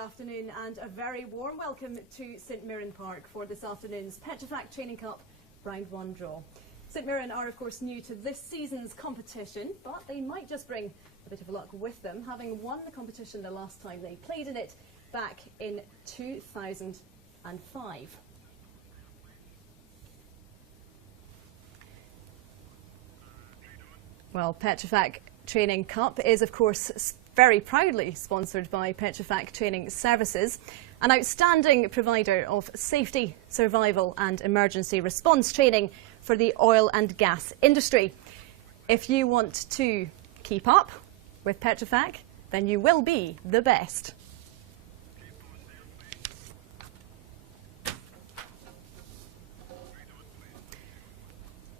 afternoon and a very warm welcome to St Mirren Park for this afternoon's Petrofac Training Cup Round 1 draw. St Mirren are of course new to this season's competition, but they might just bring a bit of luck with them, having won the competition the last time they played in it back in 2005. Well, Petrofac Training Cup is of course very proudly sponsored by Petrofac Training Services, an outstanding provider of safety, survival and emergency response training for the oil and gas industry. If you want to keep up with Petrofac, then you will be the best.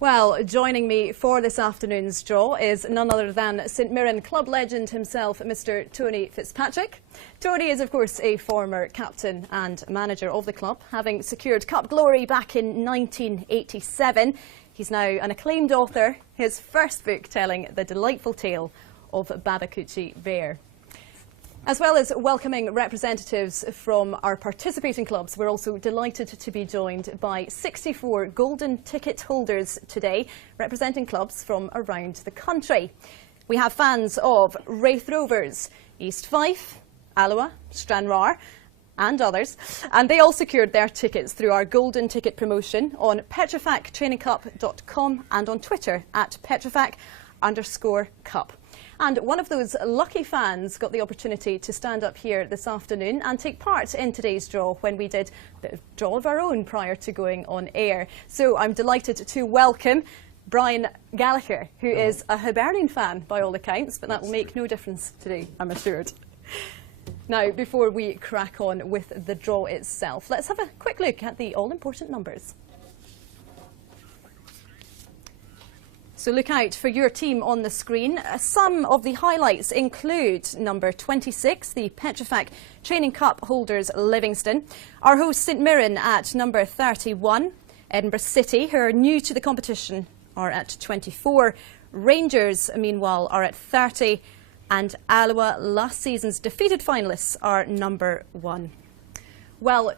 Well, joining me for this afternoon's draw is none other than St Mirren club legend himself, Mr Tony Fitzpatrick. Tony is of course a former captain and manager of the club, having secured cup glory back in 1987. He's now an acclaimed author, his first book telling the delightful tale of Babacucci Bear. As well as welcoming representatives from our participating clubs, we're also delighted to be joined by 64 golden ticket holders today, representing clubs from around the country. We have fans of Raith Rovers, East Fife, Alloa, Stranraer and others, and they all secured their tickets through our golden ticket promotion on petrofactrainingcup.com and on Twitter at petrofac_cup. And one of those lucky fans got the opportunity to stand up here this afternoon and take part in today's draw when we did a bit of draw of our own prior to going on air. So I'm delighted to welcome Brian Gallagher, who is a Hibernian fan by all accounts, but that will make no difference today, I'm assured. Now, before we crack on with the draw itself, let's have a quick look at the all-important numbers. So look out for your team on the screen. Some of the highlights include number 26, the Petrofac Training Cup holders Livingston. Our host St Mirren at number 31. Edinburgh City, who are new to the competition, are at 24. Rangers, meanwhile, are at 30. And Alloa, last season's defeated finalists, are number 1. Well,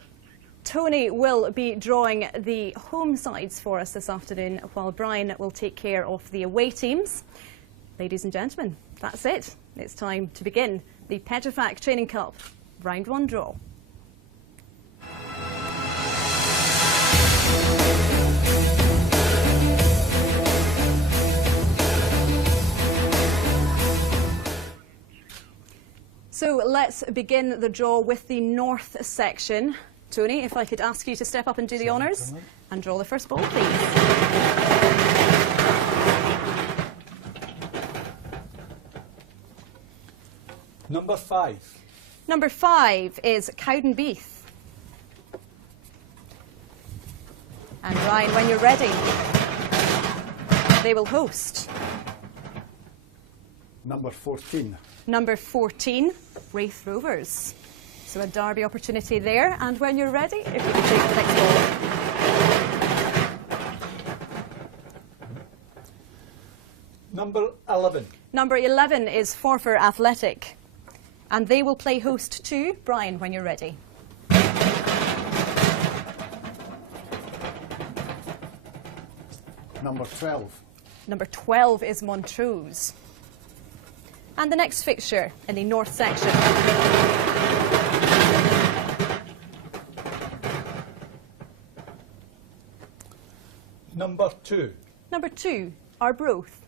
Tony will be drawing the home sides for us this afternoon, while Brian will take care of the away teams. Ladies and gentlemen, that's it. It's time to begin the Petrofac Training Cup Round 1 draw. So let's begin the draw with the north section. Tony, if I could ask you to step up and do the honours and draw the first ball, please. Number 5. Number 5 is Cowdenbeath. And Ryan, when you're ready, they will host. Number 14. Number 14, Raith Rovers. So a derby opportunity there, and when you're ready, if you can take the next ball. Number 11. Number 11 is Forfar Athletic, and they will play host to Brian when you're ready. Number 12. Number 12 is Montrose. And the next fixture in the north section. Number 2. Number 2, Arbroath.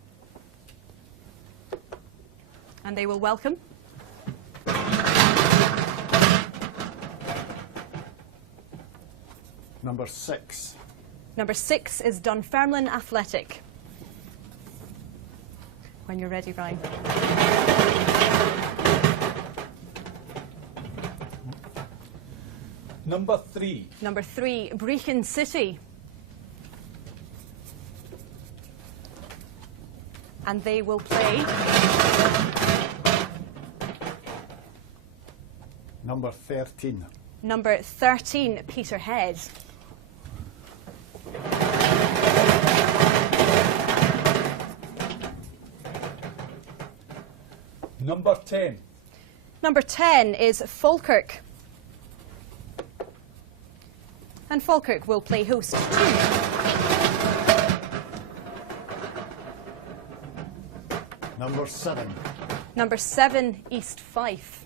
And they will welcome Number 6. Number 6 is Dunfermline Athletic. When you're ready, Brian. Number 3. Number 3, Brechin City. And they will play Number 13. Number 13, Peterhead. Number 10. Number 10 is Falkirk. And Falkirk will play host to Number 7. number 7, East Fife.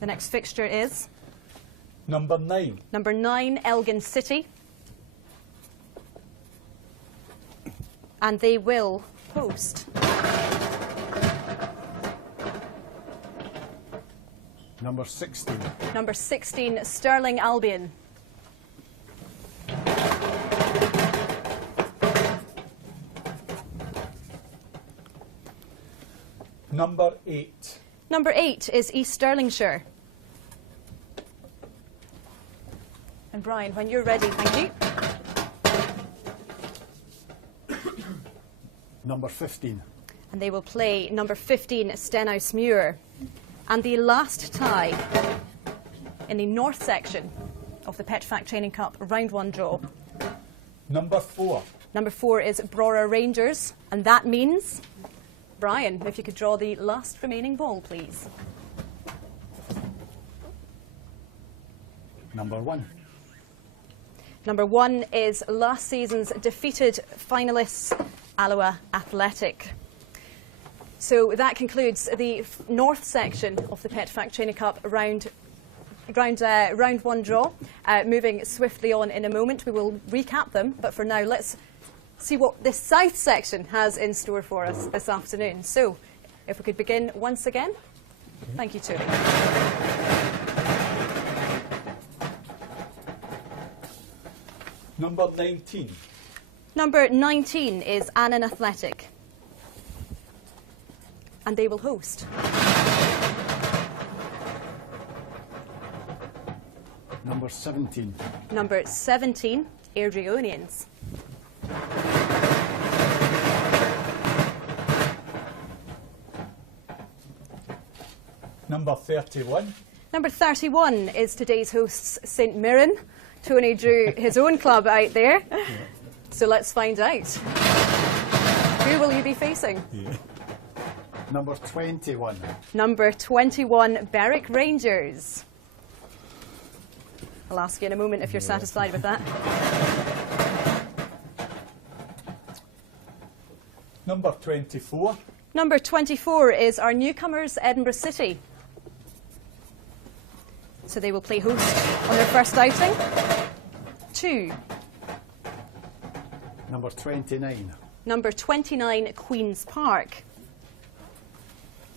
The next fixture is Number 9. number 9, Elgin City. And they will host Number 16. number 16, Stirling Albion. Number 8. Number 8 is East Stirlingshire. And Brian, when you're ready, thank you. Number 15. And they will play number 15, Stenhousemuir. And the last tie in the north section of the Petrofac Training Cup round 1 draw. Number 4. Number 4 is Brora Rangers. And that means, Brian, if you could draw the last remaining ball, please. Number 1. Number 1 is last season's defeated finalists, Alloa Athletic. So that concludes the north section of the Petrofac Training Cup round 1 draw. Moving swiftly on in a moment, we will recap them. But for now, let's see what the south section has in store for us this afternoon. So if we could begin once again. Thank you, Tony. Number 19. Number 19 is Annan Athletic. And they will host Number 17. number 17, Airdrieonians. Number 31. Number 31 is today's hosts, St Mirren. Tony drew his own club out there. So let's find out. Who will you be facing? Number 21. Number 21, Berwick Rangers. I'll ask you in a moment if you're satisfied with that. Number 24. Number 24 is our newcomers, Edinburgh City. So they will play host on their first outing. 2. Number 29. Number 29, Queen's Park.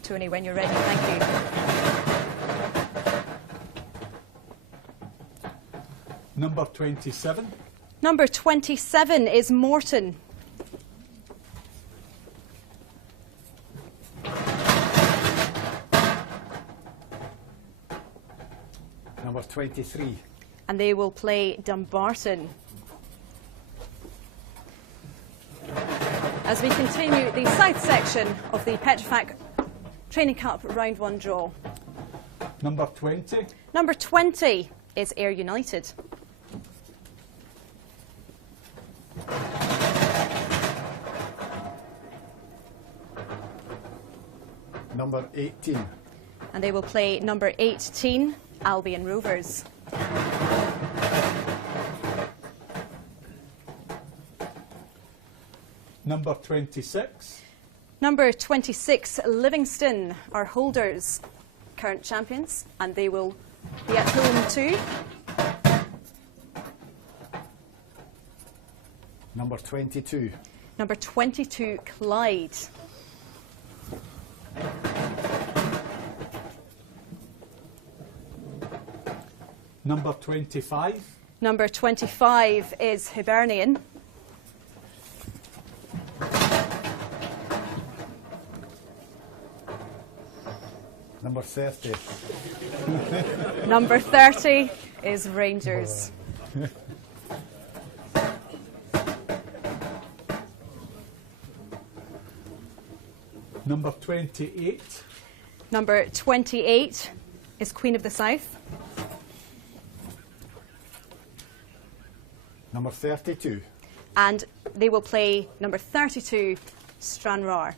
Tony, when you're ready, thank you. Number 27. Number 27 is Morton. Number 23. And they will play Dumbarton. As we continue the south section of the Petrofac Training Cup round 1 draw. Number 20. Number 20 is Ayr United. Number 18. And they will play number 18, Albion Rovers. Number 26. Number 26, Livingston, are holders, current champions, and they will be at home to Number 22. number 22, Clyde. Number 25. Number 25 is Hibernian. Number 30. Number 30 is Rangers. Number 28. Number 28 is Queen of the South. Number 32. And they will play number 32, Stranraer.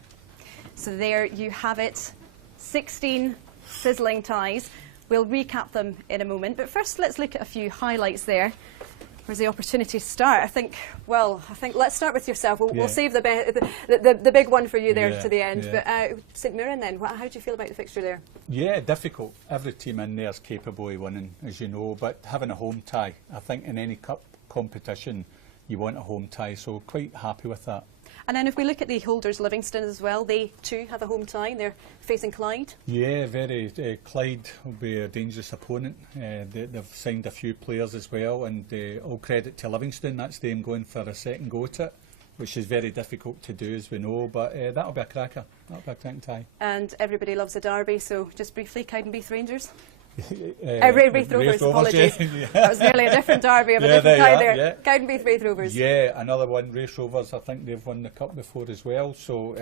So there you have it, 16 sizzling ties. We'll recap them in a moment, but first let's look at a few highlights there. Where's the opportunity to start? I think let's start with yourself. We'll save the big one for you there to the end. But St Mirren then, how do you feel about the fixture there? Yeah, difficult. Every team in there is capable of winning, as you know, but having a home tie, I think in any cup competition you want a home tie, so quite happy with that. And then if we look at the holders, Livingston as well, they too have a home tie. They're facing Clyde. Yeah, very. Clyde will be a dangerous opponent. They've signed a few players as well, and all credit to Livingston. That's them going for a second go at it, which is very difficult to do, as we know, but that'll be a cracker. That'll be a cracking tie. And everybody loves a derby, so just briefly, Cowdenbeath Rangers. Raith Rovers, apologies. Yeah. That was nearly a different derby of a different kind there. Yeah. Cowdenbeath Raith Rovers. Yeah, another one, Raith Rovers. I think they've won the cup before as well, so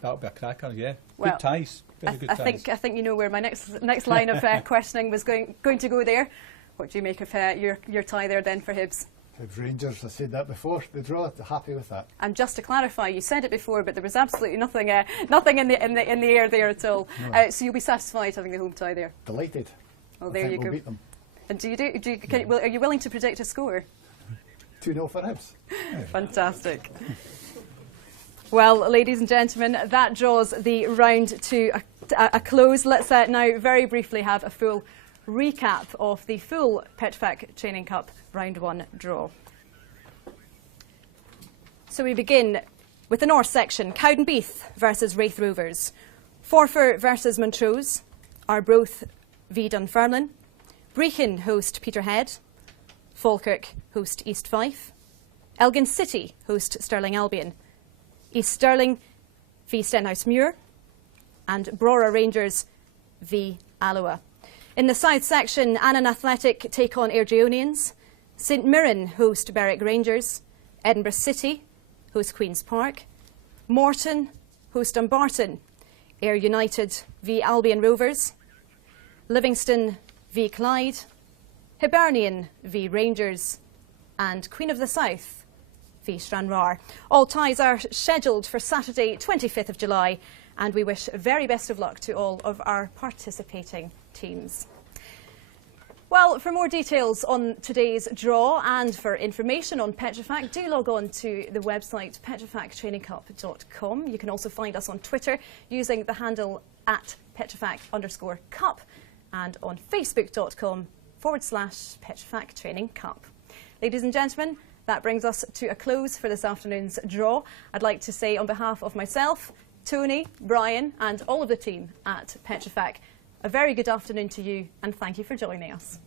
that'll be a cracker. Yeah, well, good ties. Very good ties. I think you know where my next line of questioning was going to go there. What do you make of your tie there then for Hibs? Hibs Rangers, I said that before. The draw, happy with that. And just to clarify, you said it before, but there was absolutely nothing in the air there at all. No. So you'll be satisfied having the home tie there. Delighted. Well, there you go. We'll beat them. And are you willing to predict a score? 2-0 for Hibs. Fantastic. Well, ladies and gentlemen, that draws the round to a close. Let's now very briefly have a full recap of the full Petrofac Training Cup Round 1 draw. So we begin with the North section. Cowdenbeath versus Raith Rovers. Forfar versus Montrose. Arbroath v Dunfermline. Brechin host Peterhead. Falkirk host East Fife. Elgin City host Stirling Albion. East Stirling v Stenhousemuir. And Brora Rangers v Alloa. In the South section, Annan Athletic take on Airdrieonians. St Mirren host Berwick Rangers. Edinburgh City host Queen's Park. Morton host Dumbarton. Ayr United v Albion Rovers. Livingston v Clyde. Hibernian v Rangers. And Queen of the South v Stranraer. All ties are scheduled for Saturday 25th of July, and we wish very best of luck to all of our participating teams. Well, for more details on today's draw and for information on Petrofac, do log on to the website petrofactrainingcup.com. You can also find us on Twitter using the handle @Petrofac_cup and on facebook.com/Petrofac Training Cup. Ladies and gentlemen, that brings us to a close for this afternoon's draw. I'd like to say on behalf of myself, Tony, Brian and all of the team at Petrofac, a very good afternoon to you and thank you for joining us.